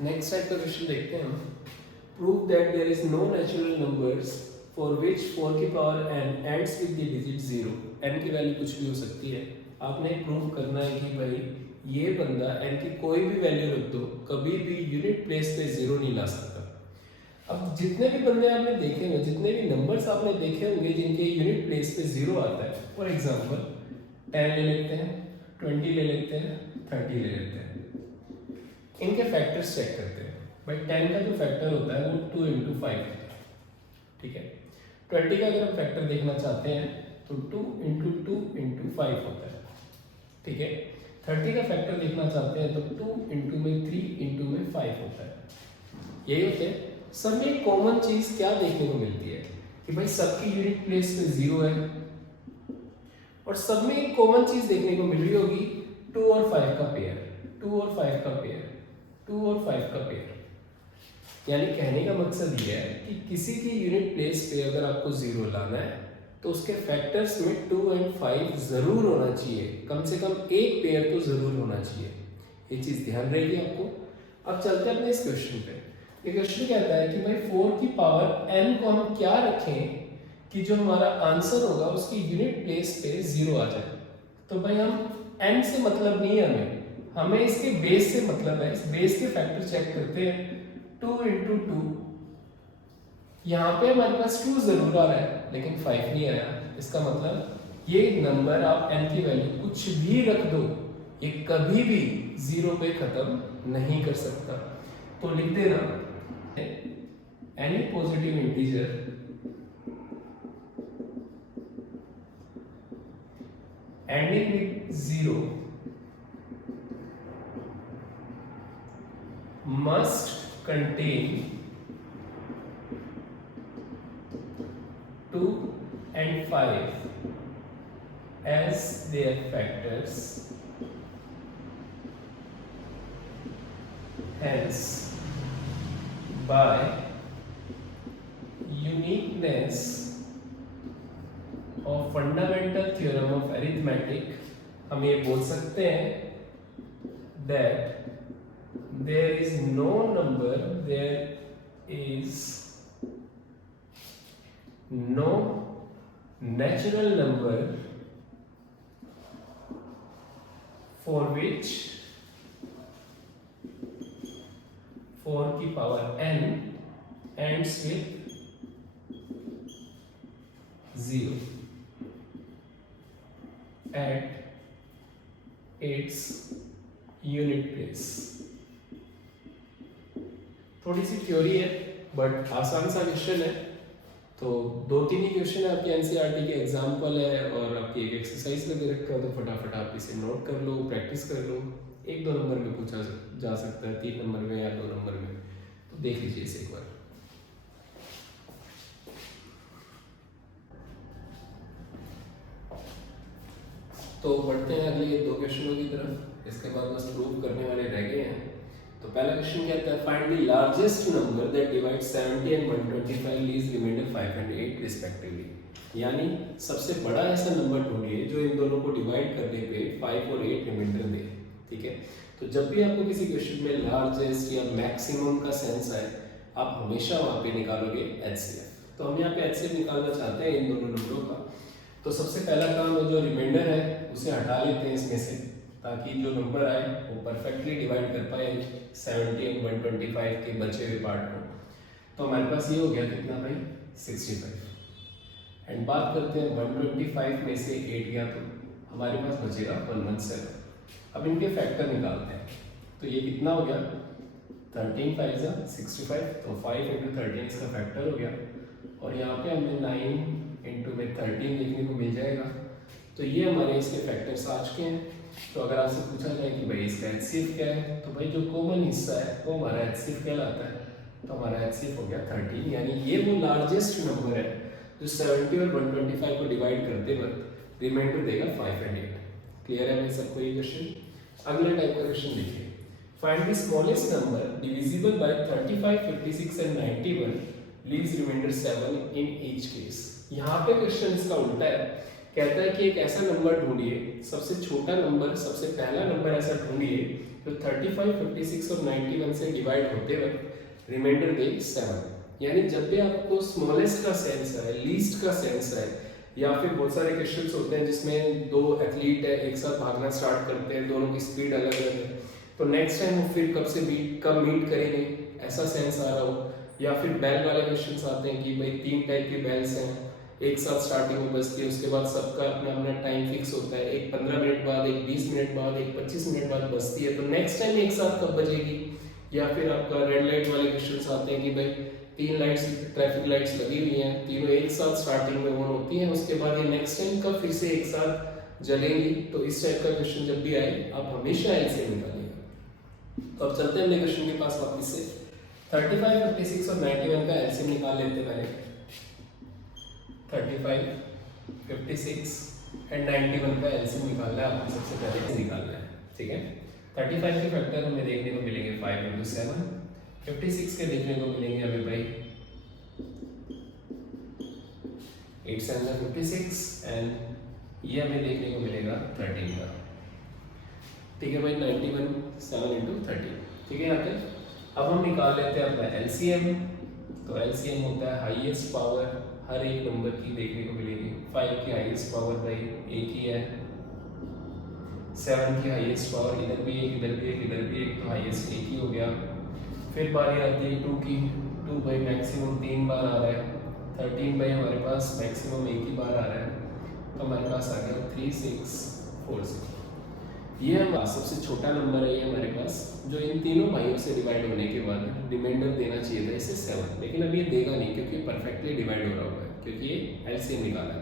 Next type का question देखते हैं हम। Prove that there is no natural numbers for which 4 की power n ends with the digit 0। n की value कुछ भी हो सकती है। आपने प्रूव करना है कि भाई ये बंदा n की कोई भी वैल्यू रख दो, कभी भी यूनिट प्लेस पे 0 नहीं ला सकता। अब जितने भी बंदे आपने देखे होंगे, जितने भी नंबर्स आपने देखे होंगे जिनके यूनिट प्लेस पे 0 आता है, फॉर एग्जांपल 10 ले लेते हैं, 20 ले लेते हैं, 30 ले लेते हैं। इनके फैक्टर्स चेक करते हैं। भाई 10 का जो फैक्टर होता है वो 2 into 5 होता है, ठीक है। 20 का अगर हम फैक्टर देखना चाहते हैं तो 2 into 2 into 5 होता है, ठीक है। 30 का फैक्टर देखना चाहते हैं तो 2 into में 3 into में 5 होता है। यही होते हैं। सब में एक कॉमन चीज क्या देखने को मिलती है कि भाई सबकी यूनिट प्लेस पे 0 है, और सब में एक कॉमन चीज देखने को मिल रही होगी 2 और 5 का पेयर, 2 और 5 का पेयर, 2 और 5 का पेयर। यानी कहने का मकसद ये है कि किसी की यूनिट प्लेस पे अगर आपको 0 लाना है तो उसके फैक्टर्स में 2 और 5 जरूर होना चाहिए, कम से कम एक पेयर तो जरूर होना चाहिए। ये चीज ध्यान रहेगी आपको। अब चलते हैं अपने इस क्वेश्चन पे। ये क्वेश्चन कहता है कि भाई 4 की पावर n को हम क्या रखें कि जो हमारा आंसर होगा उसकी यूनिट प्लेस पे 0 आ जाए। तो भाई हम n से मतलब नहीं है, हमें इसके बेस से मतलब है। इस बेस के फैक्टर चेक करते हैं। 2 into 2, यहाँ पे हमारे पास 2 जरूर आ रहा है लेकिन 5 नहीं आया। इसका मतलब ये नंबर आप n की वैल्यू कुछ भी रख दो, ये कभी भी 0 पे खत्म नहीं कर सकता। तो लिख देना any positive integer ending with 0 must contain 2 and 5 as their factors. Hence, by uniqueness of fundamental theorem of arithmetic, हम ये बोल सकते हैं that there is no number, there is no natural number for which 4 की power n ends with 0 at its unit place। थोड़ी सी theory है but आसान सा क्वेश्चन है। तो 2-3 ही क्वेश्चन है, आपकी एनसीईआरटी के एग्जाम्पल है और आपकी एक एक्सरसाइज लगे रखा है, तो फटाफट आप इसे नोट कर लो, प्रैक्टिस कर लो। 1-2 नंबर में पूछा जा सकता है, 3 नंबर में या 2 नंबर में, तो देख लीजिए इसे एक बार। तो बढ़ते हैं अगले 2 क्वेश्चनों की तरफ। इसके बाद बस प्रूव करने वाले रह गए हैं। तो पहला क्वेश्चन कहता है find the largest number that divides 70 and 125 leaves remainder 5 and 8 respectively. यानी सबसे बड़ा ऐसा नंबर ढूंढिए जो इन दोनों को डिवाइड करने पे 5 और 8 रिमाइंडर दे, ठीक है। तो जब भी आपको किसी क्वेश्चन में लार्जेस्ट या मैक्सिमम का सेंस आए, आप हमेशा वहां पे निकालोगे एचसीएफ। तो हम यहाँ पे एचसीएफ निकालना चाहते हैं इन दोनों नंबरों का। तो सबसे पहला काम है, जो रिमाइंडर है उसे हटा लेते हैं इसमें से, ताकि जो नंबर आए वो परफेक्टली डिवाइड कर पाए 70 और 125 के बचे हुए पार्ट को। तो हमारे पास ये हो गया कितना भाई 65। एंड बात करते हैं 125 में से 8 गया तो हमारे पास बचेगा 117। अब इनके फैक्टर निकालते हैं। तो ये कितना हो गया 13 5 65, तो 5 into 13 इसका फैक्टर हो गया। और यहाँ पे हमें 9 into में 13 देखने को मिल जाएगा। तो ये हमारे इसके फैक्टर्स आ चुके हैं। तो अगर आपसे पूछा जाए कि भाई इसका एचसीएफ क्या है, तो भाई जो कॉमन हिस्सा है वो हमारा एचसीएफ कहलाता है। तो हमारा एचसीएफ हो गया 13, यानी ये वो लार्जेस्ट नंबर है जो 70 और 125 को डिवाइड करते वक्त रिमाइंडर देगा 5 एंड 8। क्लियर है भाई सबको ये क्वेश्चन। अगले टाइप का क्वेश्चन देखिए, find the smallest number divisible by 35, 56 and 91 leaves remainder 7 in each case. यहाँ पे क्वेश्चन इसका उल्टा है कहता है कि एक ऐसा नंबर ढूंढिए, सबसे छोटा नंबर, सबसे पहला नंबर ऐसा ढूंढिए जो 35, 56 और 91 से डिवाइड होते वक्त रिमाइंडर दे 7। यानी जब भी आपको स्मॉलेस्ट का सेंस आए, लीस्ट का सेंस आए, या फिर बहुत सारे क्वेश्चंस होते हैं जिसमें दो एथलीट है एक साथ भागना स्टार्ट करते हैं, दोनों की स्पीड अलग अलग है, तो नेक्स्ट टाइम वो फिर कब मीट करेंगे ऐसा सेंस आ रहा हो। या फिर बेल वाले क्वेश्चंस आते हैं कि भाई 3 टाइप के बेल्स हैं, एक साथ स्टार्टिंग में बजती है, उसके बाद सबका अपना अपना टाइम फिक्स होता है, एक 15 मिनट बाद, एक 20 मिनट बाद, एक 25 मिनट बाद बजती है, तो नेक्स्ट टाइम एक साथ कब बजेगी। या फिर आपका रेड लाइट वाले क्वेश्चंस आते हैं कि भाई 3 लाइट्स, ट्रैफिक लाइट्स लगी हुई हैं, तीनों एक साथ स्टार्टिंग में ऑन होती हैं, उसके बाद ये नेक्स्ट टाइम कब फिर से एक साथ जलेंगी। तो इस टाइप का क्वेश्चन जब भी आए आप हमेशा एलसीएम निकालिएगा। तो अब चलते हैं अपने क्वेश्चन के पास वापस से। 35, 56 और 91 का एलसीएम निकाल लेते हैं पहले। 35, 56 एंड 91 का एलसीएम निकालना है आपको, सबसे पहले निकालना है, ठीक है। 35 के फैक्टर हमें देखने को मिलेंगे 5 into 7, 56 के देखने को मिलेंगे हमें भाई 8 7 56 एंड ये हमें देखने को मिलेगा 13 का, ठीक है भाई। 91 7 into 13, ठीक है। यहाँ पे अब हम निकाल लेते हैं अपना एलसीएम। तो एलसीएम होता है हाईएस्ट पावर हर एक नंबर की देखने को मिलेगी। 5 की हाईएस्ट पावर भाई एक ही है, 7 की हाईएस्ट पावर इधर भी एक, इधर भी एक, इधर भी एक, तो हाईएस्ट एक ही हो गया। फिर बारी आती है 2 की। 2 भाई मैक्सिमम 3 बार आ रहा है। 13 भाई हमारे पास मैक्सिमम एक ही बार आ रहा है, तो हमारे पास आ गया 3 6 4 6। ये हमारा सबसे छोटा नंबर है ये हमारे पास, जो इन तीनों भाइयों से डिवाइड होने के बाद रिमाइंडर देना चाहिए था इसे 7, लेकिन अब ये देगा नहीं क्योंकि परफेक्टली डिवाइड हो रहा हुआ है, क्योंकि ये एलसीएम निकाला है।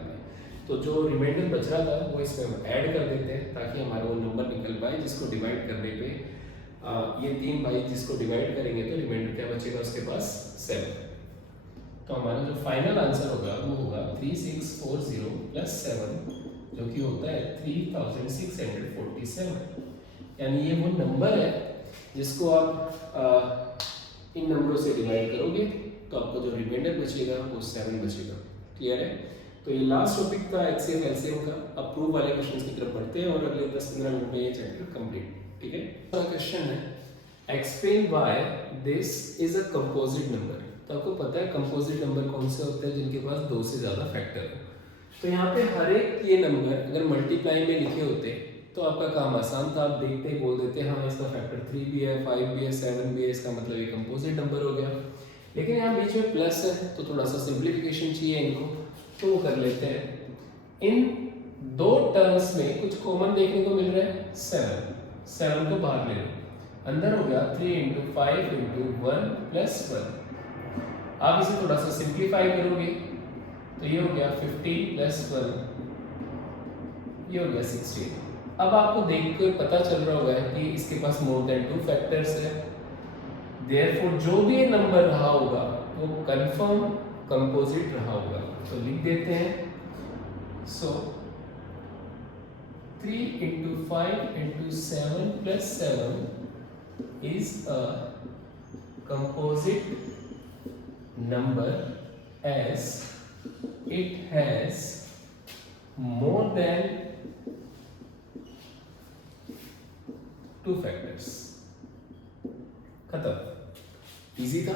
तो जो रिमाइंडर बच रहा था वो इसमें ऐड कर देते हैं ताकि हमारा वो नंबर निकल पाए जिसको डिवाइड करने पे ये 3 भाई जिसको डिवाइड करेंगे तो रिमाइंडर क्या बचेगा उसके पास 7। तो हमारा जो फाइनल आंसर होगा वो होगा 3640 प्लस 7, जो कि होता है 3647। यानी ये वो नंबर है जिसको आप इन नंबरों से डिवाइड करोगे तो आपको जो रिमाइंडर बचेगा वो 7 बचेगा। क्लियर है। तो ये लास्ट टॉपिक था एचसीएफ एलसीएम का। अब प्रूफ वाले क्वेश्चंस की तरफ बढ़ते हैं और अगले 10-15 मिनट में ये चैप्टर कंप्लीट, ठीक है। तो क्वेश्चन है explain why this is a composite number. तो आपको पता है कंपोजिट नंबर कौन से होते हैं जिनके पास 2 से ज़्यादा फैक्टर है। तो यहाँ पे हर एक ये नंबर अगर मल्टीप्लाई में लिखे होते तो आपका काम आसान था, आप देखते ही बोल देते हाँ इसका फैक्टर 3 भी है, 5 भी है, 7 भी है, इसका मतलब ये कंपोजिट नंबर हो गया। लेकिन यहाँ बीच में प्लस है तो थोड़ा सा सिंप्लीफिकेशन चाहिए इनको, तो वो कर लेते हैं। इन 2 टर्म्स में कुछ कॉमन देखने को मिल रहा है 7 को बाहर ले लो, अंदर हो गया 3 into 5 into 1 plus 1। आप इसे थोड़ा सा सिंप्लीफाई करोगे तो ये हो गया 15 plus 1, ये हो गया 16। अब आपको देखकर पता चल रहा होगा कि इसके पास मोर देन 2 फैक्टर्स है, देयरफॉर जो भी नंबर रहा होगा वो कंफर्म कंपोजिट रहा होगा। तो लिख देते हैं सो 3 into 5 into 7 plus 7 is a composite number as it has more than 2 factors. खत्म, इजी था।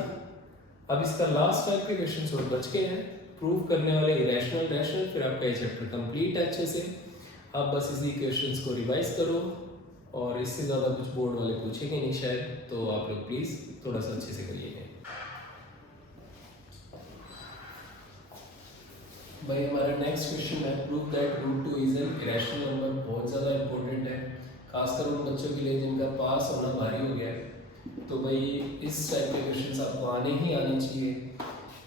अब इसका लास्ट टाइप के क्वेश्चंस और बच गए हैं, प्रूव करने वाले इरेशनल रैशनल, फिर आपका ये चैप्टर कंप्लीट है अच्छे से। आप बस इसी क्वेश्चंस को रिवाइज करो और इससे ज़्यादा कुछ बोर्ड वाले पूछेंगे नहीं शायद, तो आप लोग प्लीज़ थोड़ा सा अच्छे से करिएगा। भाई हमारा नेक्स्ट क्वेश्चन है prove that √2 is an irrational number. बहुत ज़्यादा इंपॉर्टेंट है, खासकर उन बच्चों के लिए जिनका पास होना भारी हो गया है। तो भाई इस टाइप के क्वेश्चंस आपको आने ही आने चाहिए।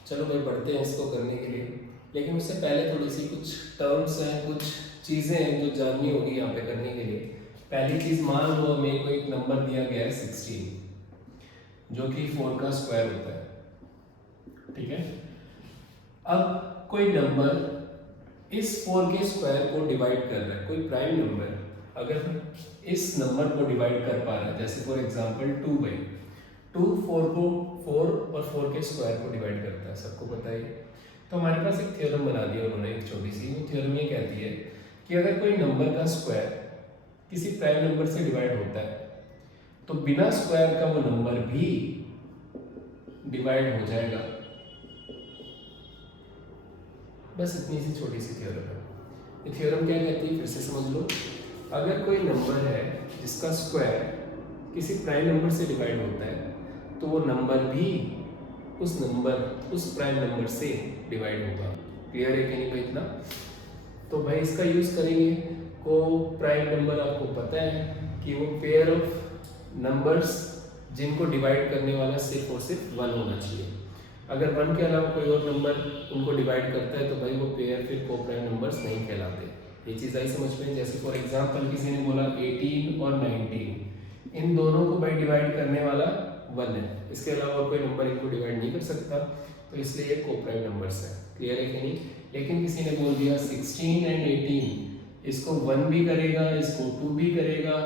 चलो भाई बढ़ते हैं इसको करने के लिए, लेकिन उससे पहले थोड़ी सी कुछ टर्म्स हैं, कुछ चीज़ें हैं जो जाननी होगी यहाँ पे करने के लिए। पहली चीज़, मान लो मेरे को एक नंबर दिया गया है 16 जो कि 4 का स्क्वायर होता है, ठीक है। अब कोई नंबर इस 4 के स्क्वायर को डिवाइड कर रहा है, कोई प्राइम नंबर अगर इस नंबर को डिवाइड कर पा रहा है, जैसे फॉर एग्जांपल 2 4 को 4 और 4 के स्क्वायर को डिवाइड करता है, सबको पता है। तो हमारे पास एक थ्योरम बना दिया उन्होंने, एक छोटी सी। वो थ्योरम ये कहती है कि अगर कोई नंबर का स्क्वायर किसी प्राइम नंबर से डिवाइड होता है तो बिना स्क्वायर का वो नंबर भी डिवाइड हो जाएगा। बस इतनी सी छोटी सी थ्योरम है। ये थ्योरम क्या कहती है, फिर से समझ लो। अगर कोई नंबर है जिसका स्क्वायर किसी प्राइम नंबर से डिवाइड होता है तो वो नंबर भी उस प्राइम नंबर से डिवाइड होगा। क्लियर है कि नहीं भाई इतना? तो भाई इसका यूज करेंगे। को प्राइम नंबर आपको पता है कि वो पेयर ऑफ नंबर्स जिनको डिवाइड करने वाला सिर्फ और सिर्फ वन होना चाहिए। अगर वन के अलावा कोई और नंबर उनको डिवाइड करता है तो भाई वो पेयर फिर को प्राइम नंबर्स नहीं कहलाते। ये चीज़ आई समझ में? जैसे फॉर एग्जांपल किसी ने बोला 18 और 19, इन दोनों को भाई डिवाइड करने वाला वन है, इसके अलावा और कोई नंबर इनको डिवाइड नहीं कर सकता, तो इसलिए ये को प्राइम नंबर्स है। क्लियर है कि नहीं? लेकिन किसी ने बोल दिया 16 एंड 18, इसको वन भी करेगा, इसको टू भी करेगा,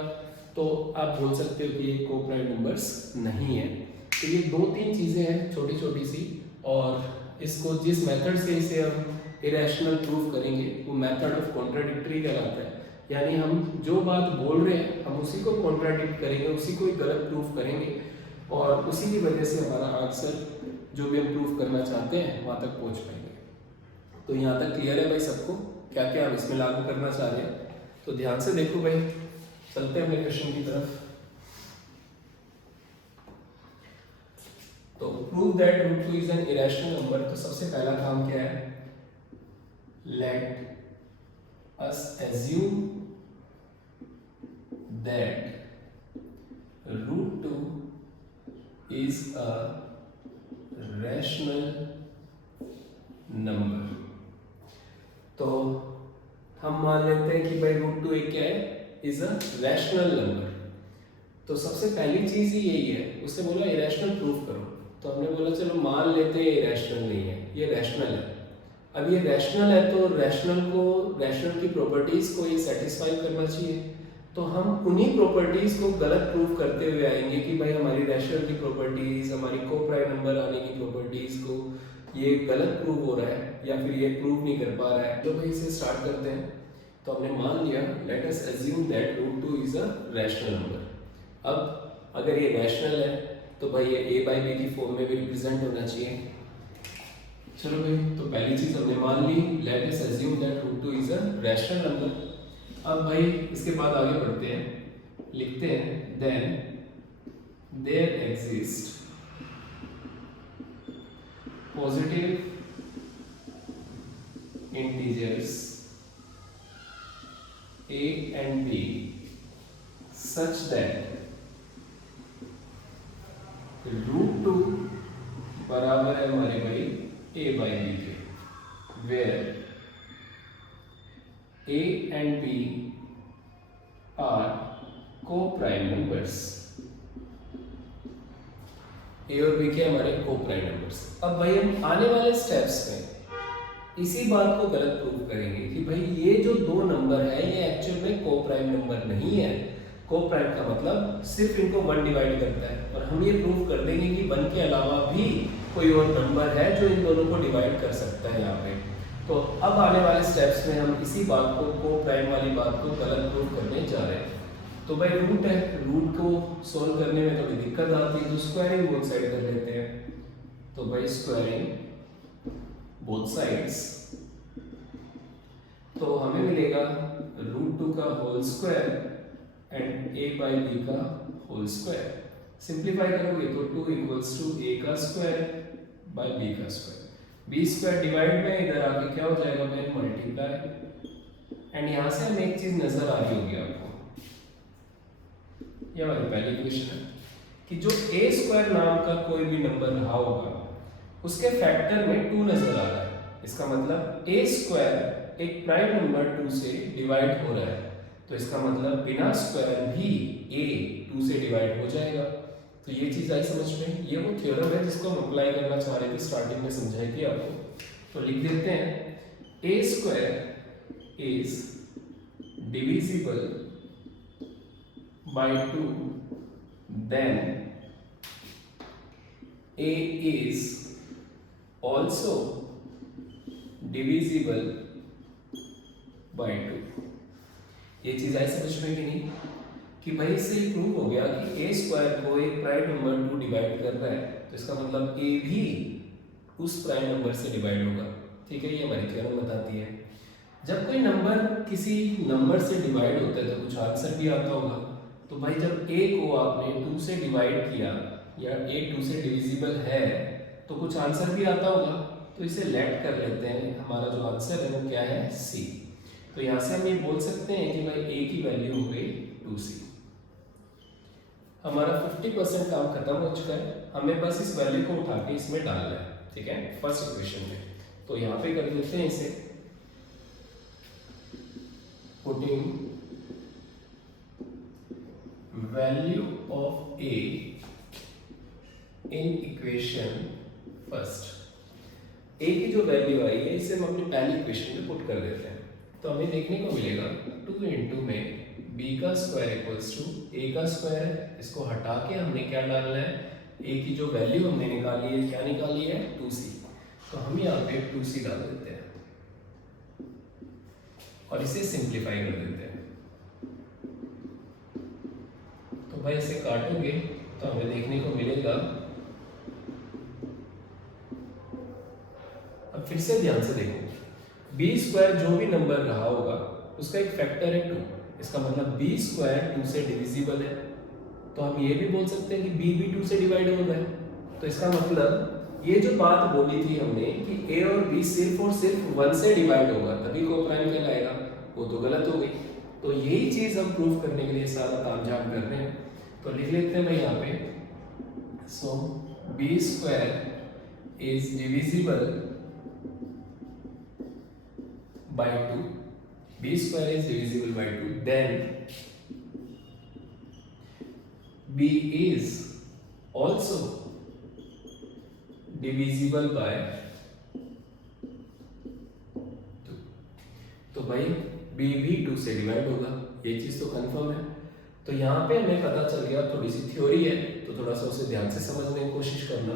तो आप बोल सकते हो कि ये को प्राइम नंबर्स नहीं है। तो ये दो तीन चीज़ें हैं छोटी छोटी सी, और इसको जिस मेथड से इसे हम इरेशनल प्रूफ करेंगे वो मेथड ऑफ कॉन्ट्राडिक्टरी कहलाता है। यानी हम जो बात बोल रहे हैं हम उसी को कॉन्ट्राडिक्ट करेंगे, उसी को गलत प्रूफ करेंगे, और उसी की वजह से हमारा आंसर जो भी हम प्रूफ करना चाहते हैं वहाँ तक पहुँच पाएंगे। तो यहाँ तक क्लियर है भाई सबको? क्या क्या हम इसमें लागू करना चाह रहे हैं? तो ध्यान से देखो भाई, चलते हैं अपने क्वेश्चन की तरफ। तो prove that root 2 is an irrational number. तो सबसे पहला काम क्या है? Let us assume that root 2 is a rational number. तो हम मान लेते हैं कि भाई रूट 2 एक क्या है? Is a rational number. तो सबसे पहली चीज ही यही है, उससे बोला इरेशनल प्रूफ करो। तो हमने बोला चलो मान लेते हैं इरेशनल नहीं है, ये रैशनल है। अब ये रैशनल है तो रैशनल की प्रॉपर्टीज को ये सेटिस्फाई करना चाहिए। तो हम उन्हीं प्रॉपर्टीज को गलत प्रूफ करते हुए आएंगे कि भाई हमारी रैशनल की प्रॉपर्टीज, हमारी को प्राइम नंबर आने की प्रॉपर्टीज को ये गलत प्रूव हो रहा है या फिर ये प्रूव नहीं कर पा रहा है। तो भाई इसे स्टार्ट करते हैं। तो हमने मान लिया let us assume that root 2 is a rational number. अब अगर ये रैशनल है तो भाई ये a बाई बी की फॉर्म में भी रिप्रेजेंट होना चाहिए। चलो भाई, तो पहली चीज हमने मान ली, let us assume that root 2 is a rational number. अब भाई इसके बाद आगे बढ़ते हैं, लिखते हैं then there exist positive integers a and b such that root 2 बराबर है हमारे भाई a बाई बी के, where a and b are co-prime numbers। a और b के हमारे co-prime numbers। अब भाई हम आने वाले स्टेप्स में इसी बात को गलत प्रूव करेंगे कि भाई ये जो दो नंबर है ये एक्चुअल में को प्राइम नंबर नहीं है। को प्राइम का मतलब सिर्फ इनको वन डिवाइड करता है, और हम ये प्रूव कर देंगे कि वन के अलावा भी कोई और नंबर है जो इन दोनों को डिवाइड कर सकता है यहाँ पे। तो अब आने वाले स्टेप्स में हम इसी बात को प्राइम वाली बात को गलत प्रूव करने जा रहे हैं। तो भाई रूट है, रूट को सोल्व करने में थोड़ी दिक्कत आती है, तो स्क्वायरिंग बोथ साइड कर लेते हैं। तो भाई स्क्वायरिंग बोथ साइड्स, तो हमें मिलेगा रूट 2 का whole square and a by B का होल स्क्वायर। सिंप्लीफाई करोगे तो 2 इक्वल्स टू a का स्क्वायर बाई b का स्क्वायर। b स्क्वायर डिवाइड में इधर आके क्या हो जाएगा भाई? मल्टीप्लाई। एंड यहां से हमें एक चीज नजर आ रही होगी आपको, ये हमारी पहली इक्वेशन है कि जो a स्क्वायर नाम का कोई भी नंबर रहा होगा उसके फैक्टर में 2 नजर आ रहा है। इसका मतलब a स्क्वायर एक प्राइम नंबर 2 से डिवाइड हो रहा है, तो इसका मतलब बिना स्क्वायर भी a 2 से डिवाइड हो जाएगा। तो ये चीज आई समझ में? ये वो थ्योरम है जिसको हम अप्लाई करना चाह रहे थे, स्टार्टिंग में समझाई थी आपको। तो लिख देते हैं a square is divisible by 2 then a is also divisible by 2। ये चीज आई समझ में कि नहीं कि भाई इससे प्रूव हो गया कि a स्क्वायर को एक प्राइम नंबर 2 डिवाइड कर रहा है, तो इसका मतलब a भी उस प्राइम नंबर से डिवाइड होगा। ठीक है, ये हमारी थ्योरम बताती है। जब कोई नंबर किसी नंबर से डिवाइड होता है तो कुछ आंसर भी आता होगा। तो भाई जब a को आपने 2 से डिवाइड किया या a 2 से डिविजिबल है तो कुछ आंसर भी आता होगा। तो इसे लेट कर लेते हैं, हमारा जो आंसर है वो क्या है, c। तो यहाँ से हम ये बोल सकते हैं कि भाई a की वैल्यू हो गई 2c। हमारा 50% काम खत्म हो चुका है, हमें बस इस वैल्यू को उठा के इसमें डालना है। ठीक है, फर्स्ट इक्वेशन में। तो यहाँ पे कर देते हैं इसे, putting value of a in equation first. a की जो वैल्यू आई है इसे हम अपनी पहली इक्वेशन में पुट कर देते हैं। तो हमें देखने को मिलेगा 2 इंटू में b का स्क्वायर इक्वल्स टू a का स्क्वायर है। इसको हटा के हमने क्या डालना है, a की जो वैल्यू हमने निकाली है, क्या निकाली है, 2c। तो हम यहाँ पे 2c डाल देते हैं और इसे सिंप्लीफाई कर देते हैं। तो भाई इसे काटोगे तो हमें देखने को मिलेगा, अब फिर से ध्यान से देखो, b स्क्वायर जो भी नंबर रहा होगा उसका एक फैक्टर है 2। इसका मतलब b स्क्वायर 2 से डिविजिबल है। तो हम ये भी बोल सकते हैं कि b भी 2 से डिवाइड हो गए। तो इसका मतलब ये जो बात बोली थी हमने कि a और b सिर्फ और सिर्फ 1 से डिवाइड होगा तभी को प्राइम कहलाएगा, वो तो गलत हो गई। तो यही चीज हम प्रूव करने के लिए सारा तामझाम कर रहे हैं। तो लिख लेते हैं भाई यहाँ पे, सो b square is divisible by 2, b square is divisible by 2, then b is also divisible by 2। तो भाई b भी 2 से डिवाइड होगा, ये चीज तो कंफर्म है। तो यहाँ पे हमें पता चल गया, थोड़ी सी थ्योरी है तो थोड़ा सा उसे ध्यान से समझने की कोशिश करना।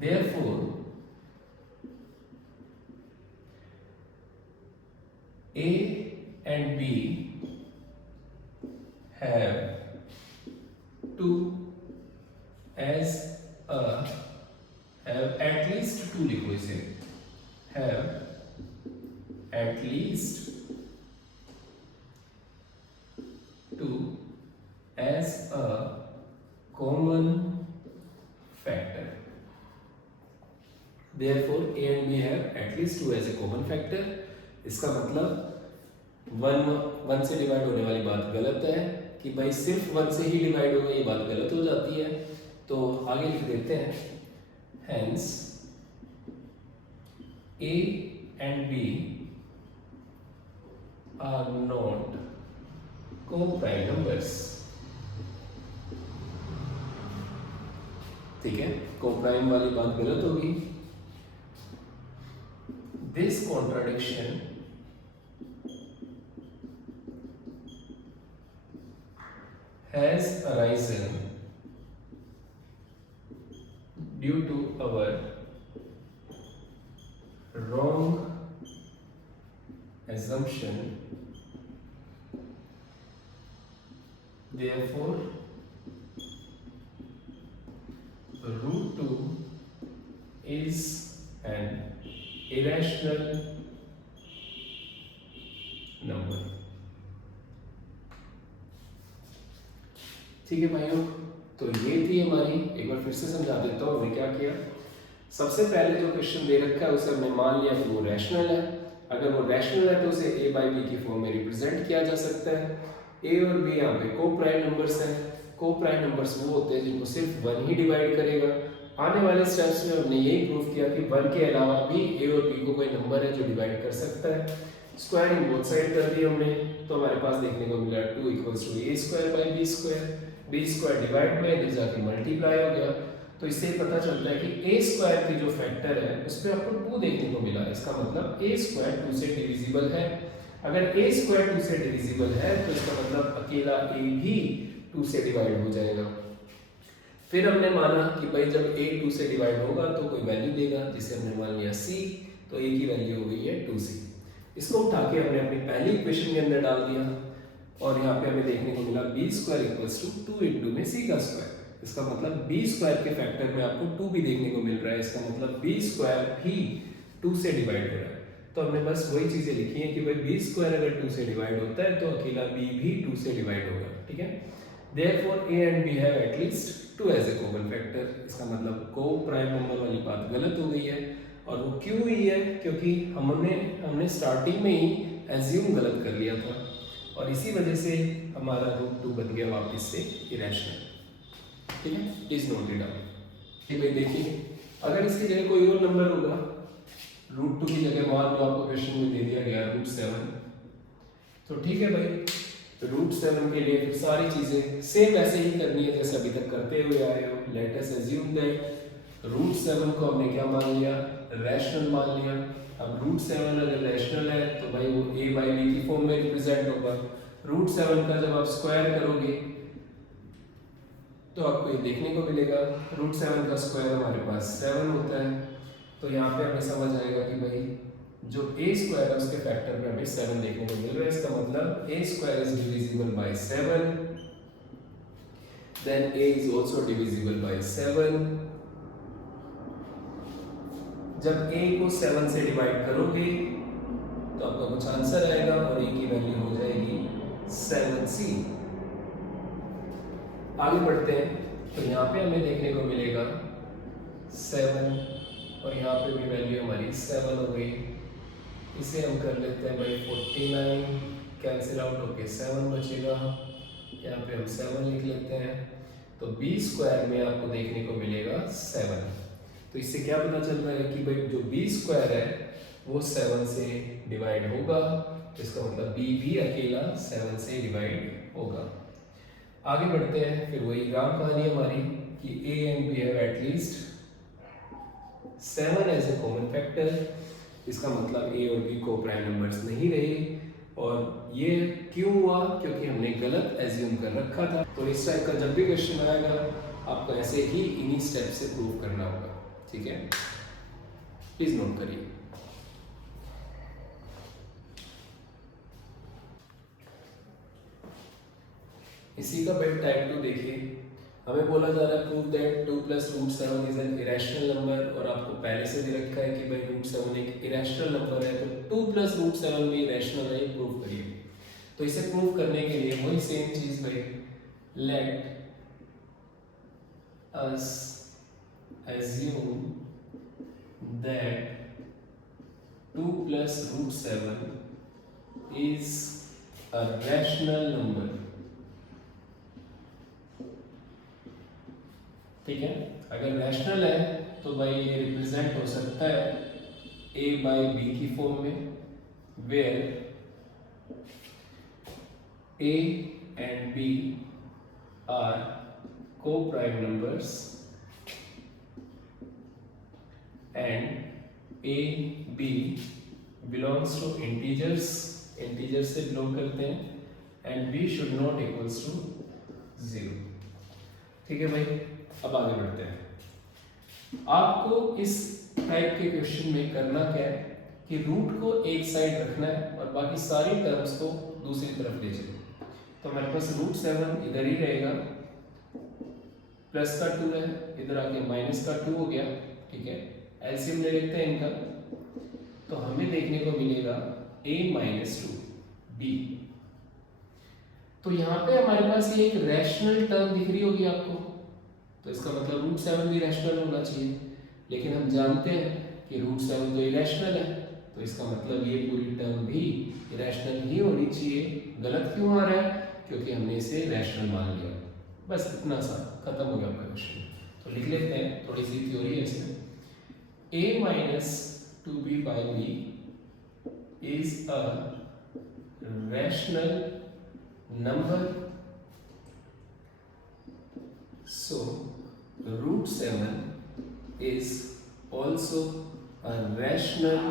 Therefore A and B have at least two, लिखो इसे, have at least two as a common factor। Therefore A and B have at least 2 as a common factor। इसका मतलब 1 से डिवाइड होने वाली बात गलत है कि भाई सिर्फ 1 से ही डिवाइड होगा, ये बात गलत हो जाती है। तो आगे लिख देते हैं, hence A and B are not co-prime numbers। ठीक है, co-prime वाली बात गलत होगी। This contradiction has arisen due to our wrong assumption। Therefore root 2 is an irrational number। ठीक है भाइयों, तो ये थी हमारी, एक बार फिर से समझा देता हूँ हमने क्या किया। सबसे पहले जो क्वेश्चन दे रखा है उसे हमने मान लिया कि वो रैशनल है। अगर वो रैशनल है तो उसे a बाई बी की फॉर्म में रिप्रेजेंट किया जा सकता है। a और b यहाँ पे को प्राइम नंबर्स हैं। को प्राइम नंबर्स वो होते हैं जिनको सिर्फ 1 ही डिवाइड करेगा। आने वाले स्टेप्स में हमने यही प्रूव किया कि 1 के अलावा भी a और b को कोई नंबर है जो डिवाइड कर सकता है। स्क्वायरिंग बोथ साइड कर दी हमने, तो हमारे पास देखने को मिला 2 equals to a square by b square. b square divide में इधर जाके मल्टीप्लाई हो गया। तो इससे पता चलता है कि a स्क्वायर की जो फैक्टर है उस पे आपको 2 देखने को मिला। इसका मतलब a स्क्वायर 2 से डिविजिबल है। अगर a स्क्वायर 2 से डिविजिबल है तो इसका मतलब अकेला a भी 2 से डिवाइड हो जाएगा। फिर हमने माना कि भाई जब a 2 से डिवाइड होगा तो कोई वैल्यू देगा, जिसे हमने मान लिया c। तो a की वैल्यू हो गई है 2c। इसको उठा के हमने अपनी पहली इक्वेशन के अंदर डाल दिया और यहाँ पे हमें देखने को मिला b square equals to 2 into में c का स्क्वायर। इसका मतलब b स्क्वायर के फैक्टर में आपको 2 भी देखने को मिल रहा है, इसका मतलब b स्क्वायर भी 2 से डिवाइड हो रहा है। तो हमने बस वही चीजें लिखी हैं कि भाई b स्क्वायर अगर 2 से डिवाइड होता है तो अकेला b भी 2 से डिवाइड होगा, ठीक है। Therefore a and b have at least 2 as a common factor। इसका मतलब को प्राइम नंबर वाली बात गलत हो गई है, और वो क्यों हुई है, क्योंकि हमने स्टार्टिंग में ही एज्यूम गलत कर लिया था और इसी वजह से हमारा रूट 2 बन गया वापस से इरेशनल, ठीक है। Please note it down. ठीक है, देखिए अगर इसकी जगह कोई और नंबर होगा, रूट 2 की जगह मान लो आपको क्वेश्चन में दे दिया गया रूट 7, तो ठीक है भाई, तो रूट 7 के लिए फिर सारी चीजें सेम ऐसे ही करनी है जैसे अभी तक करते हुए आए हो। Let us assume that root 7 को हमने क्या मान लिया, रैशनल मान लिया। अब रूट 7 अगर रैशनल है तो भाई वो a बाई b की फॉर्म में रिप्रेजेंट होगा। रूट 7 का जब आप स्क्वायर करोगे तो आपको ये देखने को मिलेगा रूट 7 का स्क्वायर हमारे पास 7 होता है। तो यहाँ पे हमें समझ आएगा कि भाई जो a स्क्वायर है उसके फैक्टर में हमें 7 देखने को मिल रहा है। इसका मतलब a square is divisible by 7, then a is also divisible by 7। जब a को 7 से डिवाइड करोगे तो आपका कुछ आंसर आएगा और a की वैल्यू हो जाएगी 7c। आगे बढ़ते हैं, तो यहाँ पे हमें देखने को मिलेगा 7 और यहाँ पे भी वैल्यू हमारी 7 हो गई। इसे हम कर लेते हैं भाई 49, कैंसिल आउट होके 7 बचेगा, यहाँ पे हम 7 लिख लेते हैं। तो b स्क्वायर में आपको देखने को मिलेगा 7। तो इससे क्या पता चल रहा है कि भाई जो b स्क्वायर है वो 7 से डिवाइड होगा, तो इसका मतलब b भी अकेला 7 से डिवाइड होगा। आगे बढ़ते हैं, फिर वही राम कहानी हमारी कि a and b have at least 7 as a common factor। इसका मतलब a और b को प्राइम नंबर्स नहीं रहे, और ये क्यों हुआ, क्योंकि हमने गलत एज्यूम कर रखा था। तो इस टाइप का जब भी क्वेश्चन आएगा आपको ऐसे ही इन्हीं स्टेप से प्रूव करना होगा, ठीक है। प्लीज नोट करिए। इसी का बेट टाइप 2 देखिए, हमें बोला जा रहा है prove that 2 plus root 7 is an irrational number, और आपको पहले से दे रखा है कि भाई रूट 7 एक इरेशनल नंबर है, तो 2 प्लस रूट 7 भी इरेशनल है, प्रूव करिए। तो इसे प्रूव करने के लिए वही सेम चीज भाई, let us assume that 2 plus root 7 is a rational number, ठीक है। अगर रैशनल है तो भाई ये रिप्रेजेंट हो सकता है a बाई b की फॉर्म में, where a and b are co-prime numbers and a b belongs to integers, integer से बिलोंग करते हैं, and b should not equals to 0, ठीक है भाई। अब आगे बढ़ते हैं। आपको इस टाइप के क्वेश्चन में करना क्या है कि रूट को एक साइड रखना है और बाकी सारी टर्म्स को दूसरी तरफ ले चलो। तो हमारे पास रूट 7 इधर ही रहेगा, प्लस का 2 है, इधर आके माइनस का 2 हो गया, ठीक है। एलसीएम ले लेते हैं इनका, तो हमें देखने को मिलेगा a माइनस 2 b। तो यहाँ पे हमारे पास ये एक रैशनल टर्म दिख रही होगी आपको, तो इसका मतलब रूट 7 भी रैशनल होना चाहिए, लेकिन हम जानते हैं कि रूट 7 तो इरेशनल है, तो इसका मतलब ये पूरी टर्म भी इरेशनल ही होनी चाहिए। गलत क्यों आ रहा है, क्योंकि हमने इसे रैशनल मान लिया। बस इतना सा, खत्म हो गया आपका क्वेश्चन। तो लिख लेते हैं, थोड़ी सी थ्योरी है इसमें। a minus 2b by b is a rational number, so root 7 is also a rational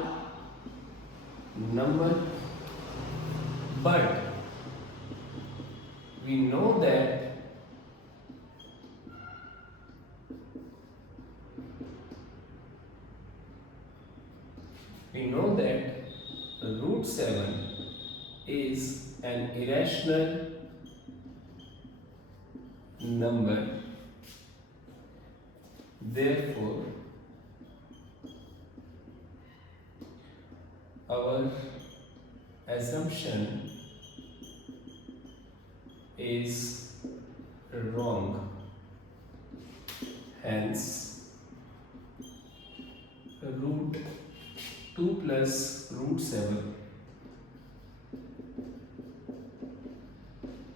number, but we know that is an irrational number, therefore our assumption is wrong, hence root 2 plus root 7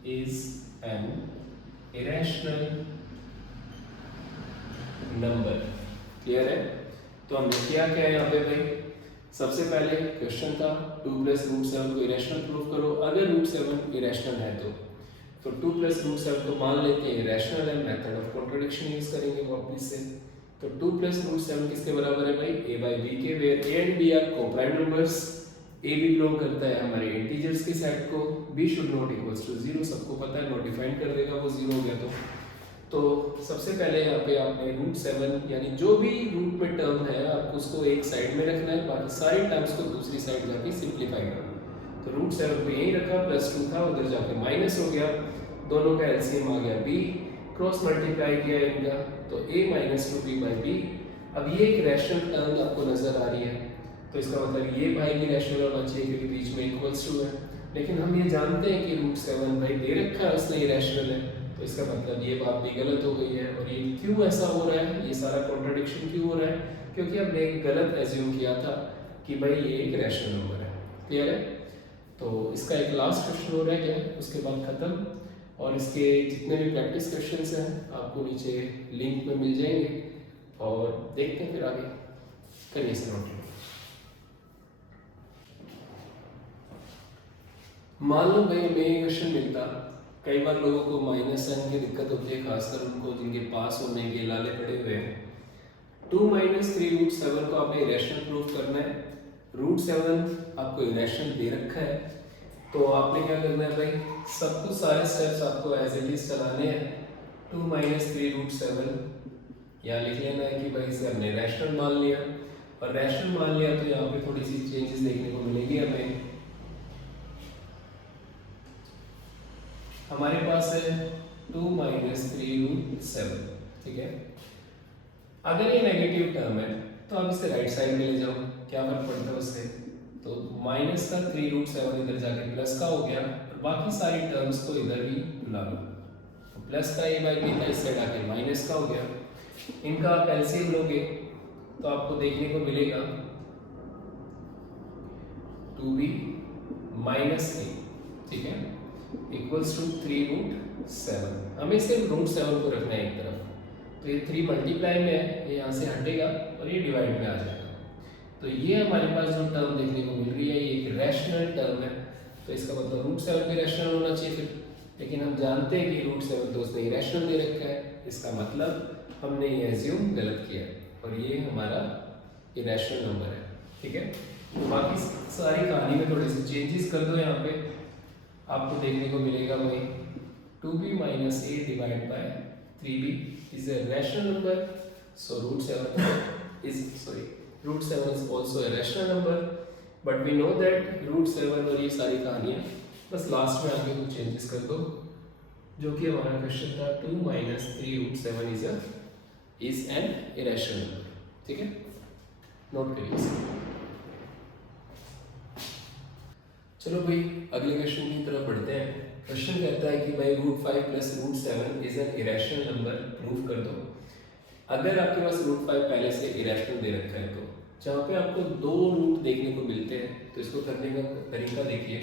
is an irrational number। Clear है? तो हमने किया क्या है यहाँ पे भाई, सबसे पहले क्वेश्चन था 2 प्लस रूट 7 को इरेशनल प्रूव करो। अगर रूट 7 इरेशनल है तो 2 प्लस रूट 7 को मान लेते हैं इरेशनल है, मेथड ऑफ कॉन्ट्रडिक्शन यूज करेंगे वापस से। तो 2 प्लस रूट 7 किसके बराबर है भाई, a बाई बी के, where a and b are coprime numbers. a भी बिलोंग करता है हमारे इंटीजर्स के सेट को, b should not equals to 0, सबको पता है, नॉट डिफाइन कर देगा वो 0 हो गया। तो सबसे पहले यहाँ पे आपने रूट 7 यानी जो भी रूट में टर्म है आपको उसको एक साइड में रखना है, बाकी सारी टर्म्स को दूसरी साइड जाके सिंप्लीफाई करना। तो रूट 7 को यहीं रखा, प्लस 2 था उधर जाके माइनस हो गया, दोनों का एलसीएम आ गया b, क्रॉस मल्टीप्लाई किया इनका तो a minus 2b by b। अब ये एक रैशनल टर्म आपको नजर आ रही है, तो इसका मतलब ये भाई भी रैशनल होना चाहिए क्योंकि बीच में इक्वल्स टू है। लेकिन हम ये जानते हैं कि रूट 7 भाई दे रखा है उसने इरेशनल है, तो इसका मतलब ये बात भी गलत हो गई है। और ये क्यों ऐसा हो रहा है, ये सारा कॉन्ट्रडिक्शन क्यों हो रहा है, क्योंकि हमने एक गलत एज्यूम किया था कि भाई ये एक रैशनल नंबर है। क्लियर है? तो इसका एक लास्ट क्वेश्चन हो रहा है, उसके बाद खत्म। और इसके जितने भी प्रैक्टिस क्वेश्चंस हैं आपको नीचे लिंक में मिल जाएंगे, और देखते हैं फिर आगे करिए इसका नोट। मान लो भाई हमें ये क्वेश्चन मिलता, कई बार लोगों को माइनस साइन की दिक्कत होती है, खासकर उनको जिनके पास होने के लाले पड़े हुए हैं। 2 माइनस 3 रूट 7 को आपने इरेशनल प्रूफ करना है। रूट 7 आपको इरेशनल दे रखा है, तो आपने क्या करना है भाई, सब कुछ सारे स्टेप्स आपको एज इट इज चलाने हैं। 2 माइनस 3 रूट 7 यहाँ लिख लेना है कि भाई इसे हमने रैशनल मान लिया, और रैशनल मान लिया तो यहाँ पे थोड़ी सी चेंजेस देखने को मिलेगी हमें। हमारे पास है 2 माइनस 3 रूट 7, ठीक है। अगर ये नेगेटिव टर्म है तो आप इसे राइट साइड में ले जाओ, क्या फर्क पड़ता है उससे। तो माइनस का 3 रूट 7 इधर जाके प्लस का हो गया, और बाकी सारी टर्म्स को इधर भी ला लो। तो प्लस का a बाई बी था, इस साइड आके माइनस का हो गया। इनका आप एलसीएम लोगे तो आपको देखने को मिलेगा 2b माइनस 3, ठीक है, इक्वल्स टू 3 रूट 7। हमें सिर्फ रूट 7 को रखना है एक तरफ, तो ये 3 मल्टीप्लाई में है, ये यहाँ से हटेगा और ये डिवाइड में आ जाएगा। तो ये हमारे पास जो टर्म देखने को मिल रही है ये एक रैशनल टर्म है, तो इसका मतलब रूट 7 भी रैशनल होना चाहिए फिर। लेकिन हम जानते हैं कि रूट 7 तो उसने इरेशनल दे रखा है, इसका मतलब हमने ये एज्यूम गलत किया है, और ये हमारा इरेशनल नंबर है, ठीक है। तो बाकी सारी कहानी में थोड़े से चेंजेस कर दो, यहाँ पे आपको देखने को मिलेगा वही 2b minus a divide by 3b is a rational number, so root 7 is also a rational number, but we know that root 7 और ये सारी कहानियाँ बस लास्ट में आके कुछ चेंजेस कर दो, जो कि हमारा क्वेश्चन था 2 minus 3 root 7 is an irrational number, ठीक है, नोट करिए इसे। चलो भाई अगले क्वेश्चन की तरफ बढ़ते हैं। क्वेश्चन कहता है कि भाई root 5 plus root 7 is an irrational number, prove कर दो। अगर आपके पास रूट 5 पहले से इरेशनल दे रखा है, तो जहाँ पे आपको 2 रूट देखने को मिलते हैं तो इसको करने का तरीका देखिए।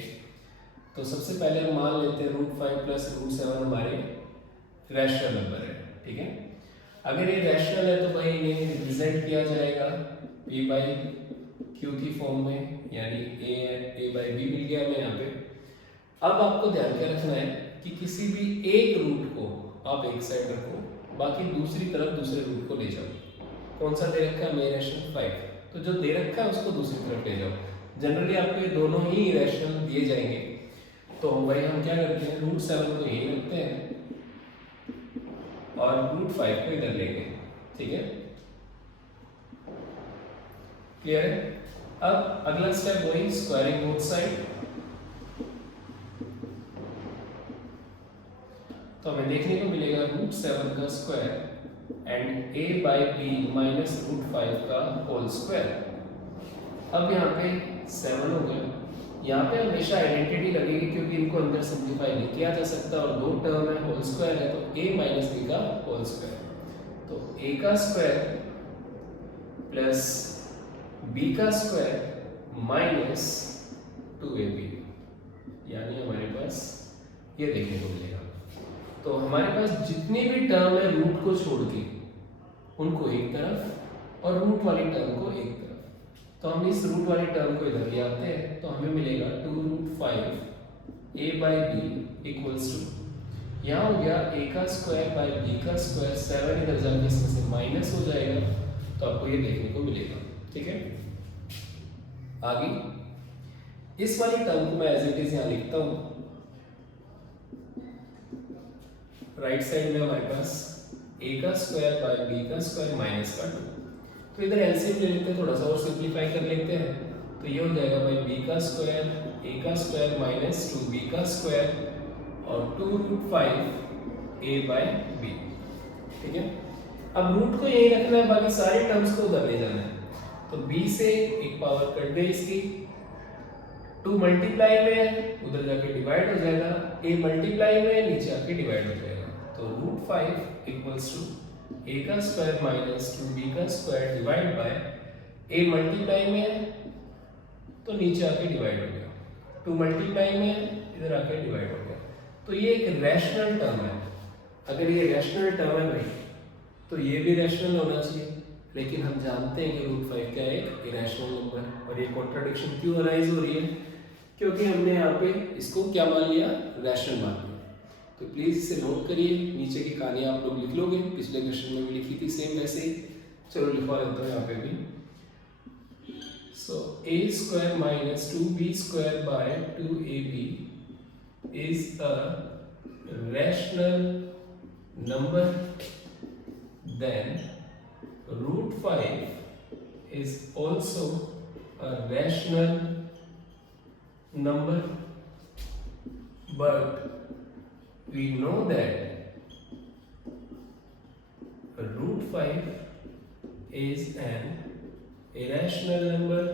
तो सबसे पहले हम मान लेते हैं रूट 5 प्लस रूट 7 हमारे रैशनल नंबर है, ठीक है। अगर ये रैशनल है तो भाई इन्हें रिप्रेजेंट किया जाएगा p बाई q की फॉर्म में, यानी a बाई b मिल गया हमें यहाँ पे। अब आपको ध्यान क्या रखना है कि किसी भी एक रूट को आप एक साइड रखो, बाकी दूसरी तरफ दूसरे रूट को ले जाओ। कौन सा दे रखा है, हमें रैशनल 5, तो जो दे रखा है उसको दूसरी तरफ ले जाओ। जनरली आपको ये दोनों ही रैशनल दिए जाएंगे, तो भाई हम क्या करते हैं, रूट 7 को यहीं रखते हैं और रूट 5 को इधर लेंगे, ठीक है, क्लियर है। अब अगला स्टेप वही स्क्वायरिंग बोथ साइड, हमें देखने को मिलेगा √7 का square and a by B minus √5 का होल स्क्वायर। अब यहाँ पे 7 हो गया। यहाँ पे हमेशा आइडेंटिटी लगेगी क्योंकि इनको अंदर सिंप्लीफाई नहीं किया जा सकता और दो टर्म है, होल स्क्वायर है, तो a माइनस बी का होल स्क्वायर। तो a का स्क्वायर प्लस b का स्क्वायर माइनस 2ab, यानी हमारे पास ये देखने को मिलेगा। तो हमारे पास जितनी भी टर्म है रूट को छोड़ के उनको एक तरफ और रूट वाली टर्म को एक तरफ, तो हम इस रूट वाली टर्म को इधर ले आते हैं तो हमें मिलेगा 2√5 a by B equals to, यहाँ हो गया a का स्क्वायर बाई b का स्क्वायर, 7 इधर जाके इसमें से माइनस हो जाएगा, तो आपको ये देखने को मिलेगा। ठीक है, आगे इस वाली टर्म को मैं एज इट इज यहाँ लिखता हूँ। राइट साइड में हमारे पास a का स्क्वायर बाय b का स्क्वायर माइनस का 2, तो इधर एलसीएम ले लेते हैं, थोड़ा सा और सिंप्लीफाई कर लेते हैं, तो ये हो जाएगा बाय b का स्क्वायर a का स्क्वायर माइनस 2b का स्क्वायर और 2√5 a बाय b। ठीक है, अब रूट को यही रखना है, बाकी सारी टर्म्स को उधर ले जाना है। तो b से एक पावर कट गई इसकी, 2 मल्टीप्लाई में है उधर जाके डिवाइड हो जाएगा, a मल्टीप्लाई में नीचे आके डिवाइड हो जाएगा। तो √5 इक्वल्स टू a का स्क्वायर माइनस 2b का square divide by a multiply में है तो नीचे आके डिवाइड हो गया, 2 मल्टीप्लाई में इधर आके डिवाइड हो गया। तो ये एक रैशनल टर्म है। अगर ये रैशनल टर्म है भाई तो ये भी रैशनल होना चाहिए, लेकिन हम जानते हैं कि √5 क्या है, एक इरेशनल नंबर। और ये कॉन्ट्राडिक्शन क्यों अराइज हो रही है, क्योंकि हमने यहाँ पे इसको क्या मान लिया, रैशनल मान लिया। तो प्लीज इसे नोट करिए, नीचे की कहानी आप लोग लिख लोगे, पिछले क्वेश्चन में भी लिखी थी सेम वैसे ही। चलो लिखवा देता हूँ यहाँ पे भी। So a square minus 2b square by 2ab is a rational number then √5 is also a rational number, but we know that √5 is an irrational number,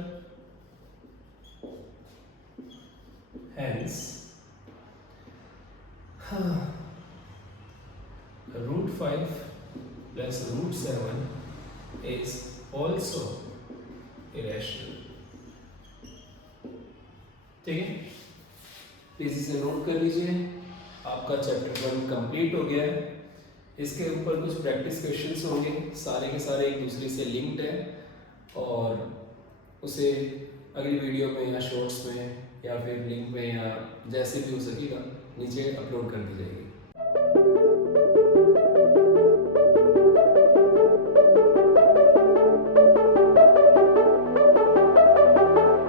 hence √5 plus √7 is also irrational। ठीक है, please इसे note कर लीजिए। आपका chapter 1 complete हो गया है। इसके ऊपर कुछ प्रैक्टिस क्वेश्चंस होंगे, सारे के सारे एक दूसरे से लिंक्ड है, और उसे अगली वीडियो में या शॉर्ट्स में या फिर लिंक में या जैसे भी हो सकेगा नीचे अपलोड कर दी जाएगी।